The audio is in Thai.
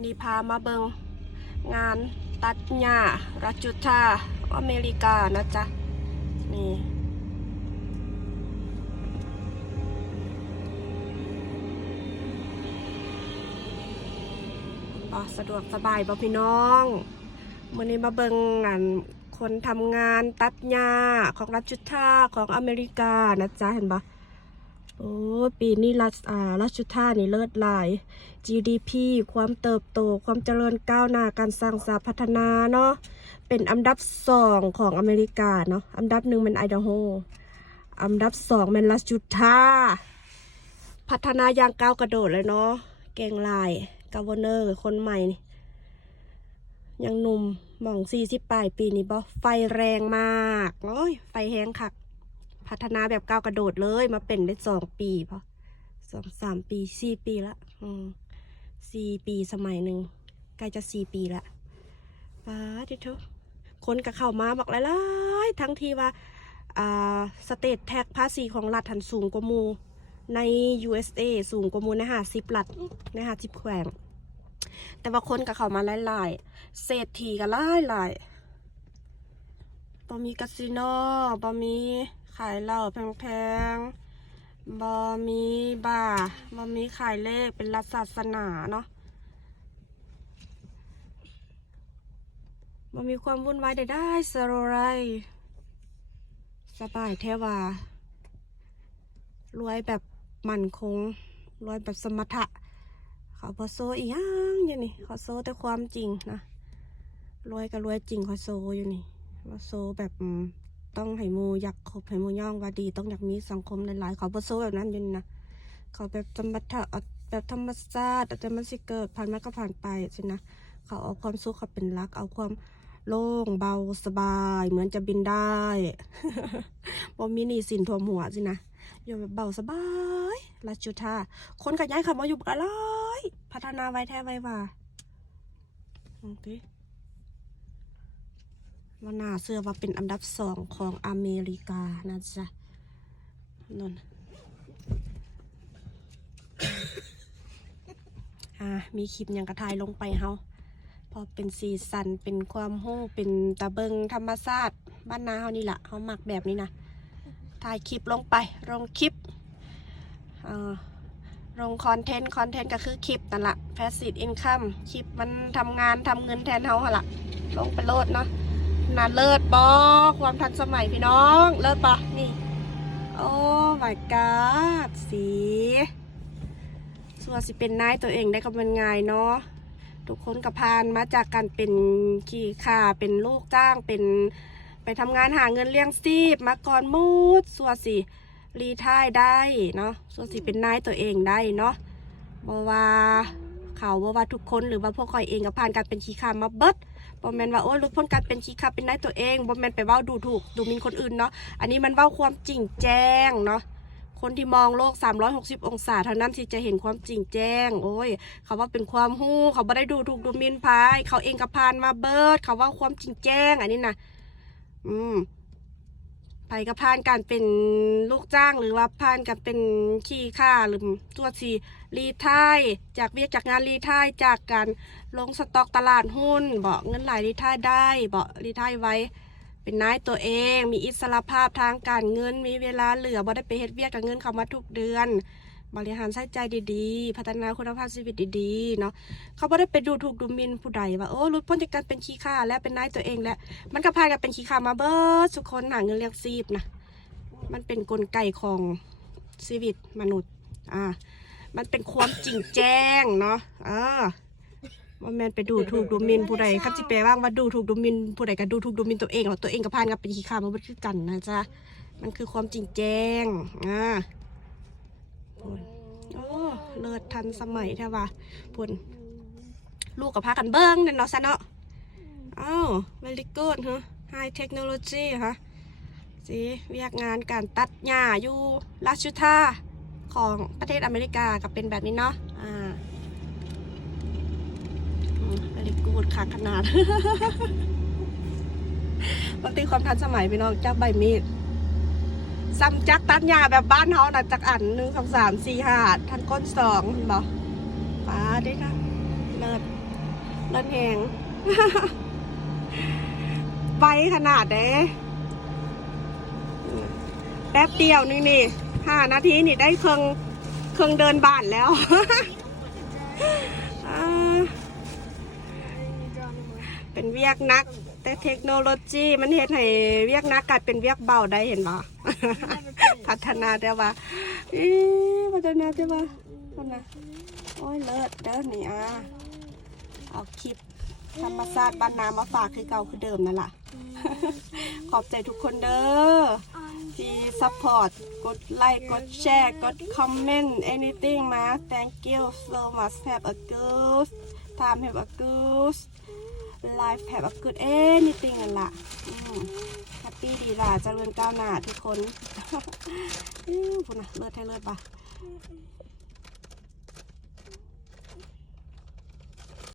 วันนี้พามาเบิงงานตัดหญ้ารัชจุธาอเมริกานะจ๊ะ นี่บ่สะดวกสบายบ่พี่น้องมื้อนี้มาเบิงงานคนทำงานตัดหญ้าของรัชจุธาของอเมริกานะจ๊ะ เห็นปะ โอ้ปีนี้รัชอ่ารัชจุธานี่เลิศหลาย GDP ความเติบโต ความเจริญก้าวหน้าการสร้างสรรค์พัฒนาเนาะเป็นอันดับสองของอเมริกาเนาะอันดับหนึ่งเป็นไอดาโฮอันดับสองเป็นรัชจุธาพัฒนาอย่างก้าวกระโดดเลยเนาะเก่งลายกา v เนอร์คนใหม่ยังหนุ่มหม่องสี่สิบปลายปีนี้บ่ไฟแรงมากโอ้ยไฟแห้งคัก พัฒนาแบบก้าวกระโดดเลยมาเป็นได้สองปีพอสองสามปีสี่ปีละอืมสี่ปีสมัยหนึ่งใกล้จะสี่ปีละป้าดิทุคนกับเข้ามาบอกหลายๆทั้งที่ว่าอ่าสเตทแท็กภาษีของรัฐทันสูงกว่ามูใน USA สูงกว่ามูในหาสิบลัดในหาสิบแขวง แต่ว่าคนกับเขามาหลายๆเศรษฐีก็หลายหลายๆบ่มีคาสิโนบ่มีายเหล้าแพงๆบ่มีบาบ่มีขายเลขเป็นรัฐศาสนาเนาะบ่มีความวุ่นวายใดๆสโรไรสบายแทว่ารวยแบบมั่นคง รวยแบบสมถะ เขาพอโซอีกอย่างอยู่นี่เขาโซแต่ความจริงนะ รวยก็รวยจริงเขาโซอยู่นี่ว่าโซแบบ ต้องให้มูอยากคบให้มูย่องว่าดี ต้องอยากมีสังคมหลายๆเขาพอโซแบบนั้นอยู่นะเขาแบบสมถะเอาแบบธรรมชาติแต่มันสิเกิดผ่านมาก็ผ่านไปสินะเขาเอาความสุขเขาเป็นหลัก เอาความโล่งเบาสบาย เหมือนจะบินได้บ่มีหนี้สินท่วมหัวสินะอยู่แบบเบาสบายราชจุธาคนขย้ายคำว่าอยู่กันร้อยพัฒนาไว้แท้ไว้ว่าโอเค ว่าน่าเสื้อว่าเป็นอันดับสองของอเมริกานะจ๊ะนนอ่ามีคลิปยังกระทายลงไปเฮาพอเป็นสีสันเป็นความโห้เป็นตะเบิงธรรมชาติบ้านนาเฮานี่แหละเฮาหมักแบบนี้นะถ่ายคลิปลงไปลงคลิปอ่าลงคอนเทนต์คอนเทนต์ก็คือคลิปนั่นแหละแพสซีฟอินคัมคลิปมันทำงานทำเงินแทนเฮาหนละลงไปโลดเนาะ น่าเลิศบอความทันสมัยพี่น้อง เลิศปะนี่ โอ้ my god สีส่วนสิเป็นนายตัวเองได้ก็เป็นไงายเนาะทุกคนกับพานมาจากการเป็นขี่ข่าเป็นลูกจ้างเป็นไปทำงานหาเงินเลี้ยงชีพมาก่อนมูดส่วนสิรีทายได้เนาะส่วนสิเป็นนายตัวเองได้เนาะบ่ว่าเขาบ่ว่าทุกคนหรือว่าพวกคอยเองก็ผ่านการเป็นขี้ข้ามาเบิด บ่แมนว่าโอ้ยลดพ้นการเป็นขี้ข้าเป็นนายตัวเองบ่แมนไปเว้าดูถูกดูหมินคนอื่นเนาะอันนี้มันเว้าความจริงแจ้งเนาะคนที่มองโลก 360 องศาเท่านั้นที่จะเห็นความจริงแจ้ง โอ้ย เขาว่าเป็นความหู้ เขาบ่ได้ดูถูกดูหมินพาย เขาเองกับพานมาเบิร์ด เขาว่าความจริงแจ้ง อันนี้นะ อืม ไปก็ผ่านการเป็นลูกจ้างหรือว่าผ่านการเป็นขี้ข้าหรือตัวสีรีทายจากเวียกจากงานรีทายจากการลงสต็อกตลาดหุ้นบอกเงินหลายรีทายได้บอกรีทายไว้ เป็นนายตัวเอง มีอิสระภาพทางการเงินมีเวลาเหลือบ่ได้ไปเฮ็ดเวียกกับเงินเข้ามาทุกเดือน บริหารใช้ใจดีๆ พัฒนาคุณภาพชีวิตดีๆ เนาะเขาบ่ได้ไปดูถูกดูหมินผู้ใดว่าโอ้รุดพ้นจากการเป็นขี้ข้าและเป็นนายตัวเองแล้ว มันก็พากันเป็นขี้ข้ามาเบิร์ดทุกคนหาเงินเลี้ยงชีพนะมันเป็นกลไกของชีวิตมนุษย์อ่ามันเป็นความจริงแจ้งเนาะเออว่าแมนไปดูถูกดูหมินผู้ใดครับจิแปลว่างว่าดูถูกดูหมินผู้ใดก็ดูถูกดูหมินตัวเองแล้วตัวเองก็พานกันเป็นขี้ข้ามาเบิดคือกันนะจ๊ะมันคือความจริงแจ้งอ่า โอ้เลิศทันสมัยแท้ว่ะพุ่นลูกกับพากันเบิ้งเนี่ยเนาะซะเนาะอ้าว very good ฮะ high technology ฮะสิเวียกงานการตัดหญ้าอยู่รัชชุธาของประเทศอเมริกากับเป็นแบบนี้เนาะอ่าอืม very good ค่ะขนาดบางทีความทันสมัยพี่น้องจักใบมีด ซ้ำจักตัดหญ้าแบบบ้านเฮาน่ะจักอันหนึ่งสองสามสี่ห้าทันก้นสองเห็นบ่ป้าได้ค่ะเลิศเลิศแหงไวขนาดเด้แป๊บเดียวนึงนี่ห้านาทีนี่ได้เครื่องเครื่องเดินบ้านแล้วเป็นเวียกนัก แต่เทคโนโลยีมันเฮ็ดให้เวียกนักกลายเป็นเวียกเบาได้เห็นบ่พัฒนาได้ว่าอีพัฒนาได้ว่าคนนะโอ้ยเลิศเด้อนี่อะเอาคลิปธรรมศาสตร์บ้านนามาฝากคือเก่าคือเดิมนั่นล่ะขอบใจทุกคนเด้อที่ซัพพอร์ต กดไลค์ กดแชร์ กดคอมเมนต์ anything มา thank you so much have a good time have a good life have a good anything นั่นละแฮปปี้ดีล่ะเจริญก้าวหน้าทุกคนพูดนะเลิศให้เลิศปะ